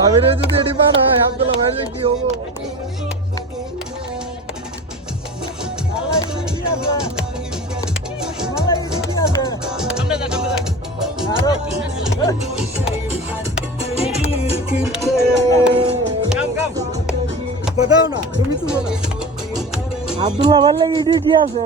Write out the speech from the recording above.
ভাবিরে যদি এটি বানায় আব্দুল্লাহ ভাই কি হবো? কোথাও না তুমি তুলো না আব্দুল্লাহ ভাই লাগে এটি কি আছে?